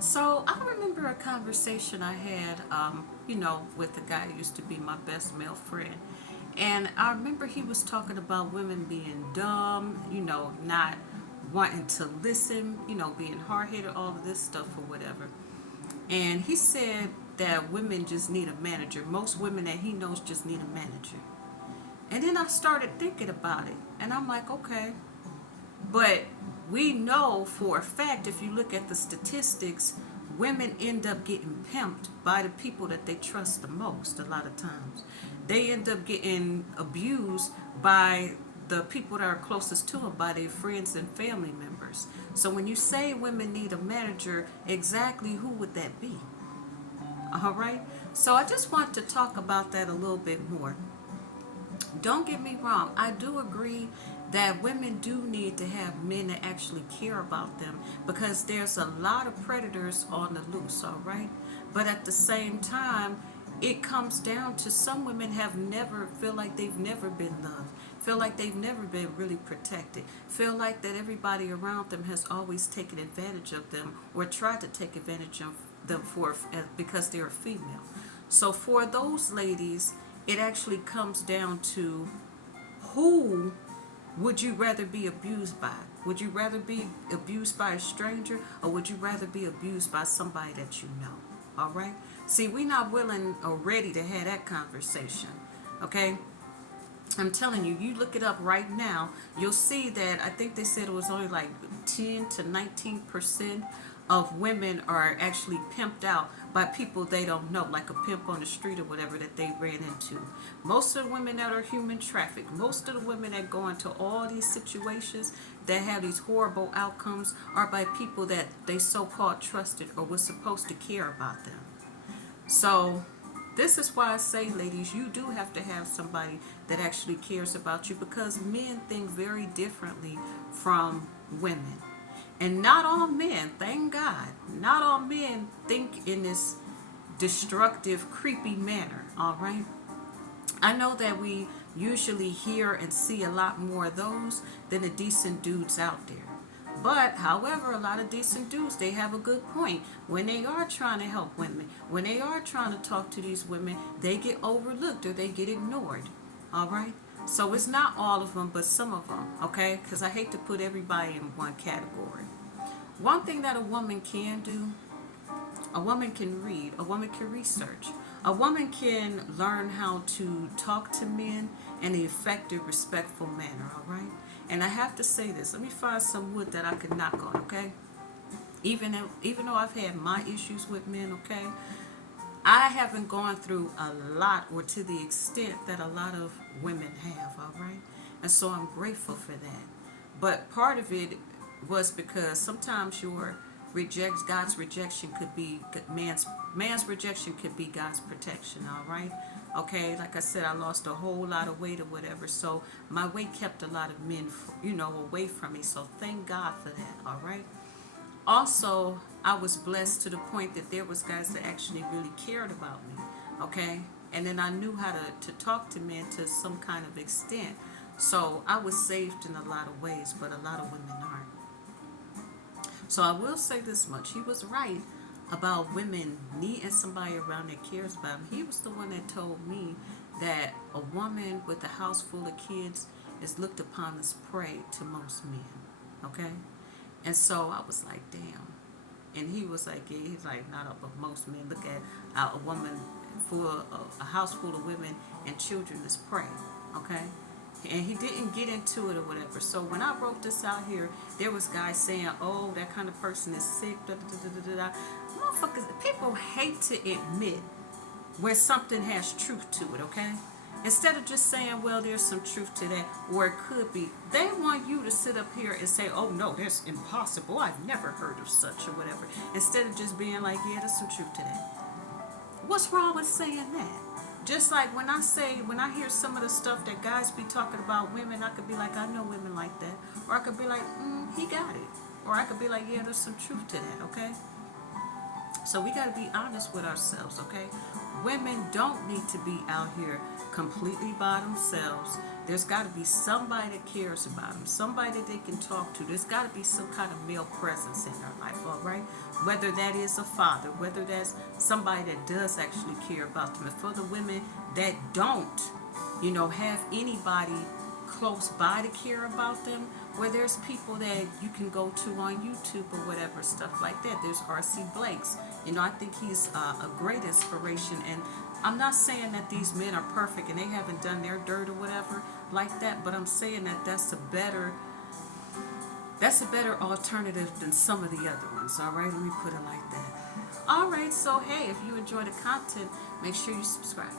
So I remember a conversation I had, with a guy who used to be my best male friend. And I remember he was talking about women being dumb, not wanting to listen, being hard headed, all of this stuff or whatever. And he said that women just need a manager. Most women that he knows just need a manager. And then I started thinking about it. And I'm like, okay, but we know for a fact, if you look at the statistics, women end up getting pimped by the people that they trust the most a lot of times. They end up getting abused by the people that are closest to them, by their friends and family members. So when you say women need a manager, exactly who would that be? All right. So I just want to talk about that a little bit more. Don't get me wrong, I do agree that women do need to have men that actually care about them because there's a lot of predators on the loose, all right? But at the same time, it comes down to some women have never feel like they've never been loved, feel like they've never been really protected, feel like that everybody around them has always taken advantage of them or tried to take advantage of them for because they're a female. So for those ladies, it actually comes down to who would you rather be abused by? Would you rather be abused by a stranger or would you rather be abused by somebody that you know? All right? See, we're not willing or ready to have that conversation. Okay? I'm telling you, you look it up right now, you'll see that I think they said it was only like 10 to 19% of women are actually pimped out by people they don't know, like a pimp on the street or whatever that they ran into. Most of the women that are human trafficked, most of the women that go into all these situations that have these horrible outcomes are by people that they so called trusted or was supposed to care about them. So this is why I say, ladies, you do have to have somebody that actually cares about you because men think very differently from women. And not all men, thank God, not all men think in this destructive, creepy manner, all right? I know that we usually hear and see a lot more of those than the decent dudes out there. But, however, a lot of decent dudes, they have a good point. When they are trying to help women, when they are trying to talk to these women, they get overlooked or they get ignored. All right? So it's not all of them, but some of them, okay? Because I hate to put everybody in one category. One thing that a woman can do, a woman can read, a woman can research, a woman can learn how to talk to men in an effective, respectful manner, all right? And I have to say this. Let me find some wood that I can knock on, okay? Even though I've had my issues with men, okay? I haven't gone through a lot or to the extent that a lot of women have, all right? And so I'm grateful for that. But part of it was because sometimes your God's rejection could be man's rejection could be God's protection, all right? Okay, like I said, I lost a whole lot of weight or whatever, so my weight kept a lot of men, away from me. So thank God for that, all right? Also, I was blessed to the point that there was guys that actually really cared about me, okay? And then I knew how to talk to men to some kind of extent. So I was saved in a lot of ways, but a lot of women aren't. So I will say this much. He was right about women needing somebody around that cares about them. He was the one that told me that a woman with a house full of kids is looked upon as prey to most men. Okay? And so I was like, damn. And he was like, yeah, he's like, not up, but most men look at a woman full a house full of women and children as prey. Okay? And he didn't get into it or whatever. So when I wrote this out here, there was guys saying, "Oh, that kind of person is sick." Da, da, da, da, da, da. Motherfuckers, people hate to admit when something has truth to it. Okay, instead of just saying, "Well, there's some truth to that," or it could be, they want you to sit up here and say, "Oh no, that's impossible. I've never heard of such," or whatever. Instead of just being like, "Yeah, there's some truth to that." What's wrong with saying that? Just like when I hear some of the stuff that guys be talking about women, I could be like, I know women like that. Or I could be like, he got it. Or I could be like, yeah, there's some truth to that, okay? So we got to be honest with ourselves, okay? Women don't need to be out here completely by themselves, There's got to be somebody that cares about them, somebody that they can talk to. There's got to be some kind of male presence in their life, all right? Whether that is a father, whether that's somebody that does actually care about them. And for the women that don't, have anybody close by to care about them, where there's people that you can go to on YouTube or whatever, stuff like that. There's R.C. Blakes. I think he's a great inspiration. And I'm not saying that these men are perfect and they haven't done their dirt or whatever like that, but I'm saying that that's a better alternative than some of the other ones. All right, let me put it like that. All right, so hey, if you enjoy the content, make sure you subscribe.